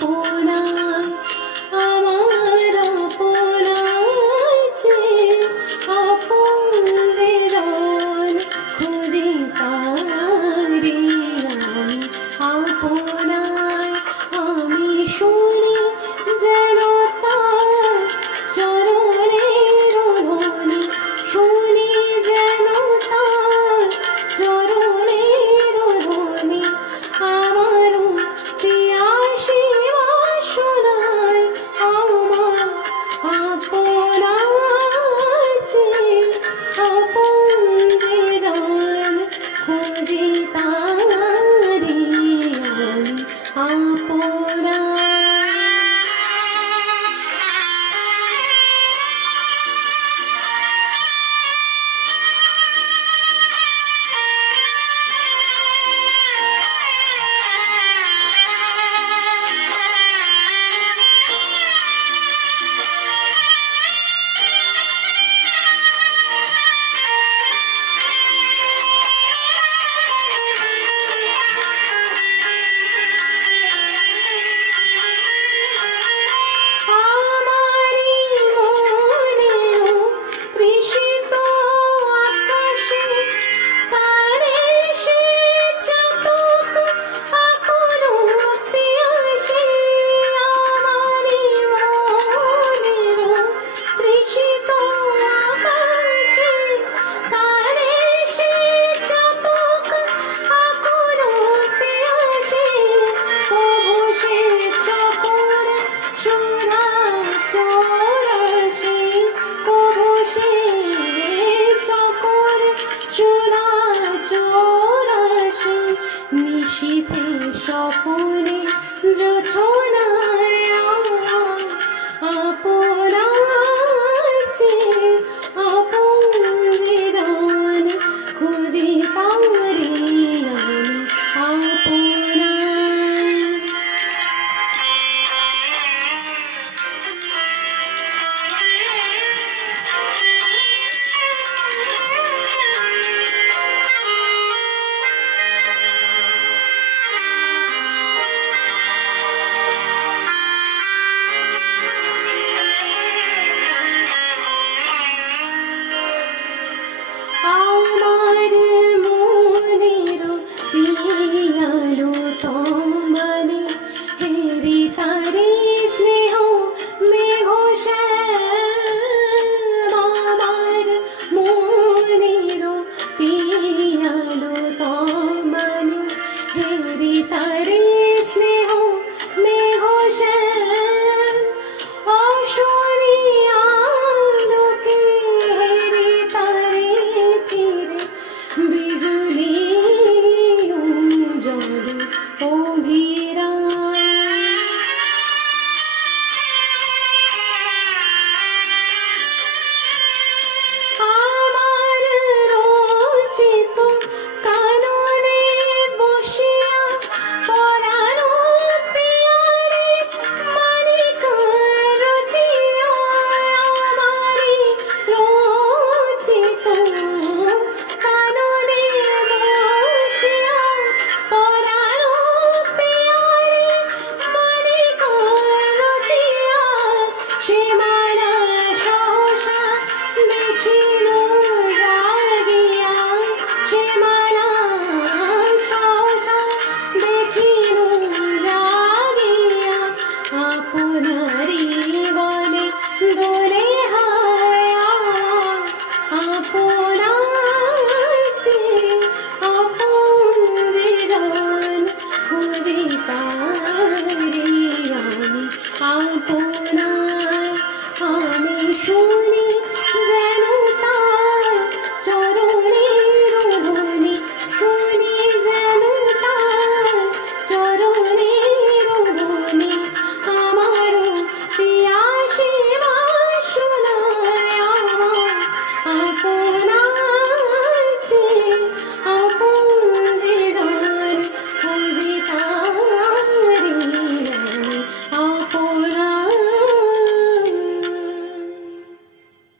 আপনার আমার আপনার চেয়ে আপন যে জন খুঁজি তারে আমি আপনার আমি শুনি যেন তার চরণের ধ্বনি শুনি যেন তার চরণের ধ্বনি আমার পিয়াসী বাসনায় আমার আপনার চেয়ে আপন যে জন খুঁজি তারে আমি আপনার। নিশীথে স্বপনে জোছনায় আমার আপনার চেয়ে আপন যে জন খুঁজি তারে আমি আপনার। আমার মনের পিয়ালো তমালে হেরি তারে স্নেহ মেঘ শ্যাম আমার মনের পিয়ালো তমালে হেরি তারে স্নেহ মেঘ শ্যাম অশরিয়া লোকে হেরি তারে তীরে বিজুলি উজ্জ্বল অভিরাম আমার রচিত কাননে বসিয়া পরানো পিয়ারে মালিকা রচিয়া আমারি রচিত কাননে বসিয়া পরানো পিয়ারে মালিকা রচিয়া সে মালা সহসা দেখিল জাগিয়া সে মালা সহসা দেখিল জাগিয়া আপনারি গলে দোলে হায় আপনার চেয়ে আপন যে জন খুঁজি তারে